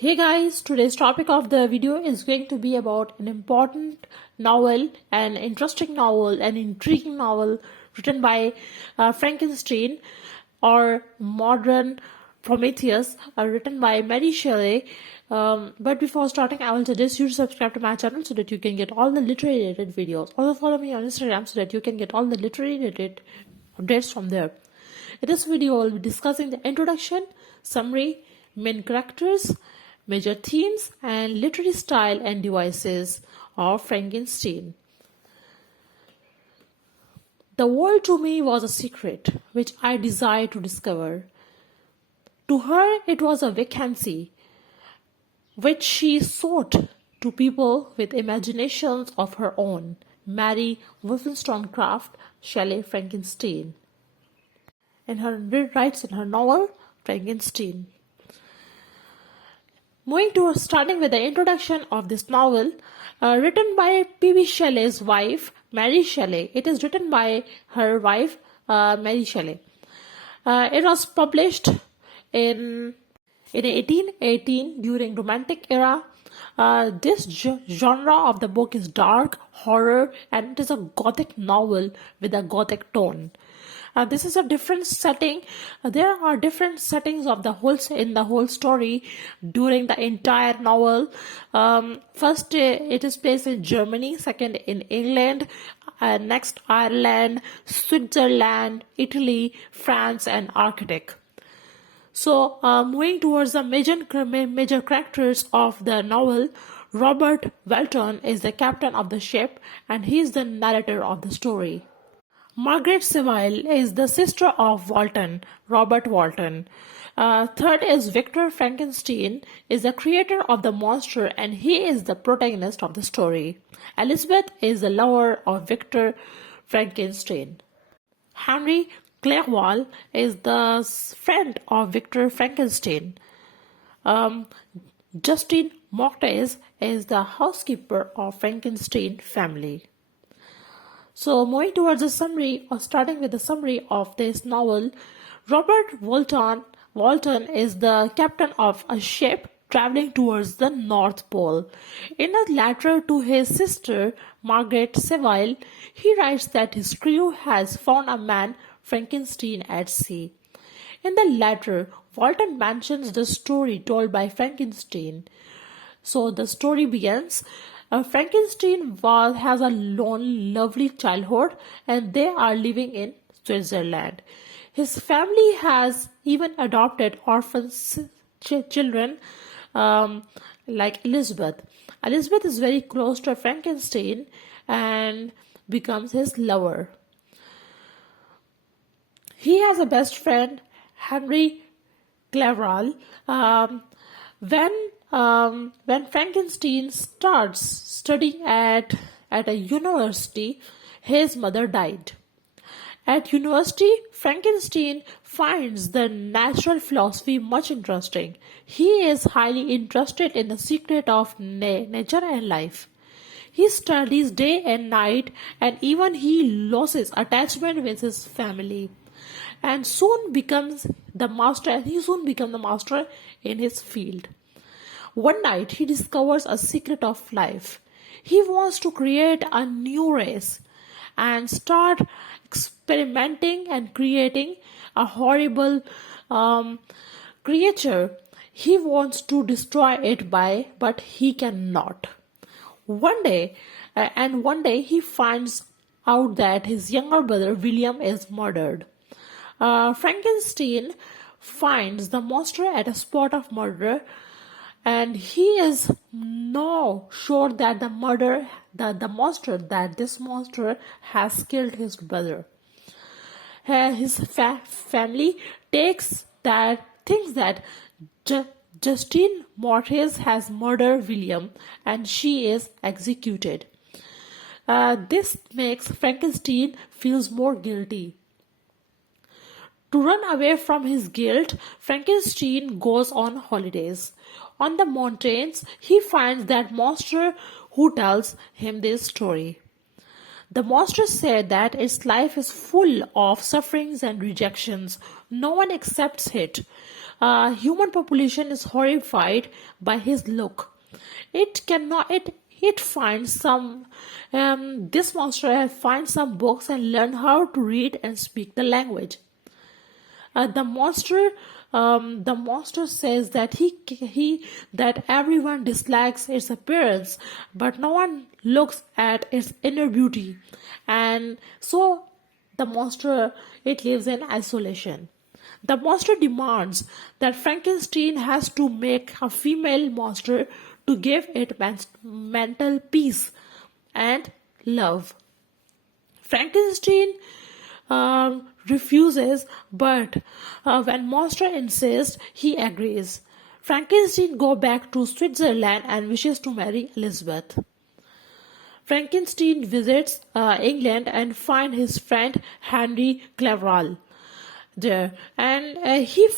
Hey guys, today's topic of the video is going to be about an important novel, an interesting novel, an intriguing novel written by Frankenstein or modern Prometheus, written by Mary Shelley. But before starting, I will suggest you to subscribe to my channel so that you can get all the literary related videos. Also follow me on Instagram so that you can get all the literary related updates from there. In this video, I will be discussing the introduction, summary, main characters, major themes, and literary style and devices of Frankenstein. The world to me was a secret which I desired to discover. To her, it was a vacancy which she sought to people with imaginations of her own. Mary Wollstonecraft Shelley Frankenstein. In her writes in her novel Frankenstein. Starting with the introduction of this novel, written by P.B. Shelley's wife, Mary Shelley. It is written by her wife, Mary Shelley. It was published in 1818 during Romantic era. This genre of the book is dark, horror, and it is a gothic novel with a gothic tone. This is a different setting. There are different settings of the whole story during the entire novel. First, it is placed in Germany. Second, in England. Next, Ireland, Switzerland, Italy, France, and Arctic. So, moving towards the major characters of the novel, Robert Walton is the captain of the ship, and he is the narrator of the story. Margaret Seville is the sister of Walton, Robert Walton. Third is Victor Frankenstein, is the creator of the monster, and he is the protagonist of the story. Elizabeth is the lover of Victor Frankenstein. Henry Clerval is the friend of Victor Frankenstein. Justine Marques is the housekeeper of Frankenstein family. So moving towards the summary, or starting with the summary of this novel, Robert Walton is the captain of a ship traveling towards the North Pole. In a letter to his sister, Margaret Seville, he writes that his crew has found a man, Frankenstein, at sea. In the letter, Walton mentions the story told by Frankenstein. So the story begins. Frankenstein has a lovely childhood, and they are living in Switzerland. His family has even adopted orphan children like Elizabeth. Elizabeth is very close to Frankenstein and becomes his lover. He has a best friend, Henry Clerval. When Frankenstein starts studying at a university, his mother died. At university, Frankenstein finds the natural philosophy much interesting. He is highly interested in the secret of nature and life. He studies day and night, and even he loses attachment with his family, and soon becomes the master. He soon becomes the master in his field. One night, he discovers a secret of life. He wants to create a new race and start experimenting and creating a horrible creature. He wants to destroy it but he cannot. One day he finds out that his younger brother William is murdered. Frankenstein finds the monster at a spot of murder, and he is now sure that this monster has killed his brother. His family thinks that Justine Marques has murdered William, and she is executed. This makes Frankenstein feels more guilty. To run away from his guilt, Frankenstein goes on holidays. On the mountains, he finds that monster who tells him this story. The monster said that its life is full of sufferings and rejections. No one accepts it. human population is horrified by his look. It cannot. It finds some. This monster finds some books and learn how to read and speak the language. The monster says that that everyone dislikes its appearance, but no one looks at its inner beauty, and so the monster it lives in isolation. The monster demands that Frankenstein has to make a female monster to give it mental peace and love. Frankenstein refuses, but when Monster insists, he agrees. Frankenstein goes back to Switzerland and wishes to marry Elizabeth. Frankenstein visits England and finds his friend Henry Clerval there, and he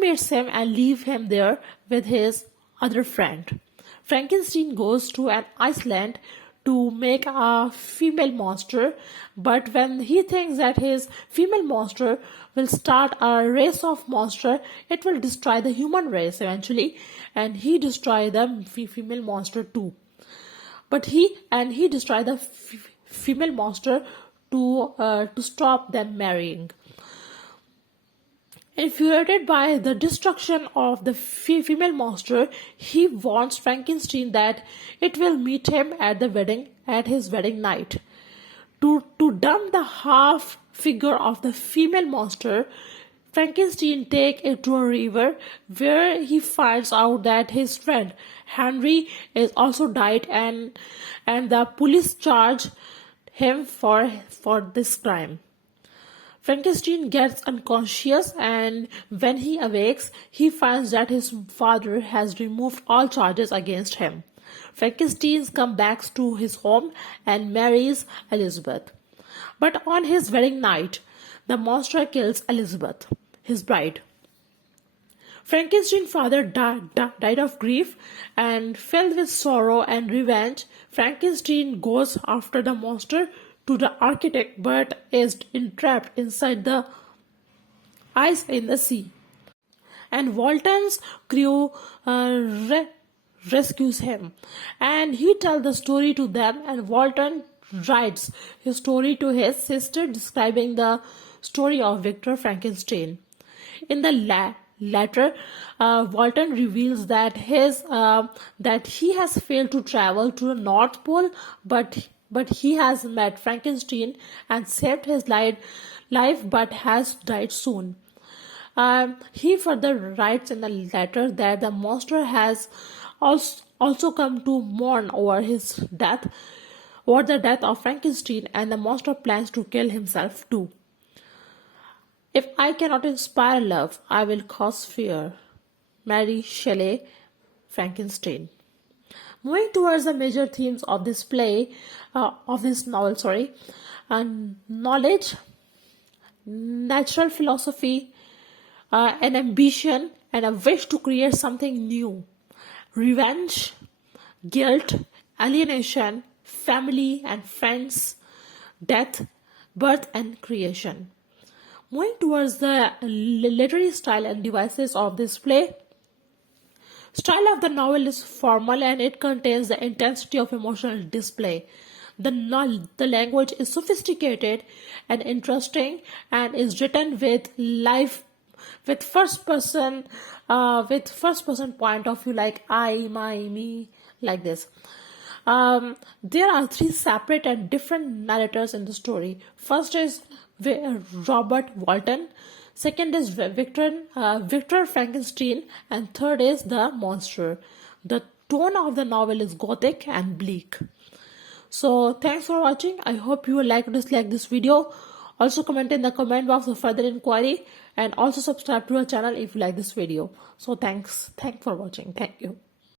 meets him and leaves him there with his other friend. Frankenstein goes to an Iceland to make a female monster, but when he thinks that his female monster will start a race of monster, it will destroy the human race eventually, and he destroy the female monster too. But he destroy the female monster to stop them marrying. Infuriated by the destruction of the female monster, he warns Frankenstein that it will meet him at his wedding night. To dump the half figure of the female monster, Frankenstein takes it to a river where he finds out that his friend Henry is also died, and the police charge him for this crime. Frankenstein gets unconscious, and when he awakes, he finds that his father has removed all charges against him. Frankenstein comes back to his home and marries Elizabeth. But on his wedding night, the monster kills Elizabeth, his bride. Frankenstein's father died of grief, and filled with sorrow and revenge, Frankenstein goes after the monster to the architect, but is entrapped inside the ice in the sea. And Walton's crew rescues him, and he tells the story to them, and Walton writes his story to his sister, describing the story of Victor Frankenstein. In the letter, Walton reveals that he has failed to travel to the North Pole, but he has met Frankenstein and saved his life, but has died soon. He further writes in the letter that the monster has also come to mourn over the death of Frankenstein, and the monster plans to kill himself too. If I cannot inspire love, I will cause fear. Mary Shelley, Frankenstein. Moving towards the major themes of this novel, knowledge, natural philosophy, an ambition, and a wish to create something new, revenge, guilt, alienation, family and friends, death, birth, and creation. Moving towards the literary style and devices of this play, style of the novel is formal and it contains the intensity of emotional display. The language is sophisticated and interesting and is written with first person point of view, like I, my, me, like this. There are three separate and different narrators in the story. First is Robert Walton. Second is Victor Frankenstein, and third is the monster. The tone of the novel is gothic and bleak. So thanks for watching. I hope you will like or dislike this video. Also comment in the comment box for further inquiry, and also subscribe to our channel if you like this video. So thanks for watching. Thank you.